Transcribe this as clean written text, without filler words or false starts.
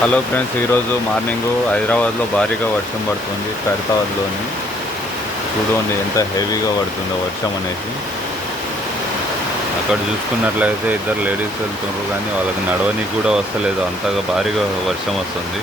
Hello friends, ఈరోజు morning హైదరాబాద్లో భారీగా వర్షం పడుతుంది. ఖైరతాబాద్లోని చూడండి ఎంత హెవీగా పడుతుందో వర్షం అనేసి. అక్కడ చూసుకున్నట్లయితే ఇద్దరు లేడీస్ వెళ్తున్నారు, కానీ వాళ్ళకి నడవనికి కూడా వస్తలేదు, అంతగా భారీగా వర్షం వస్తుంది.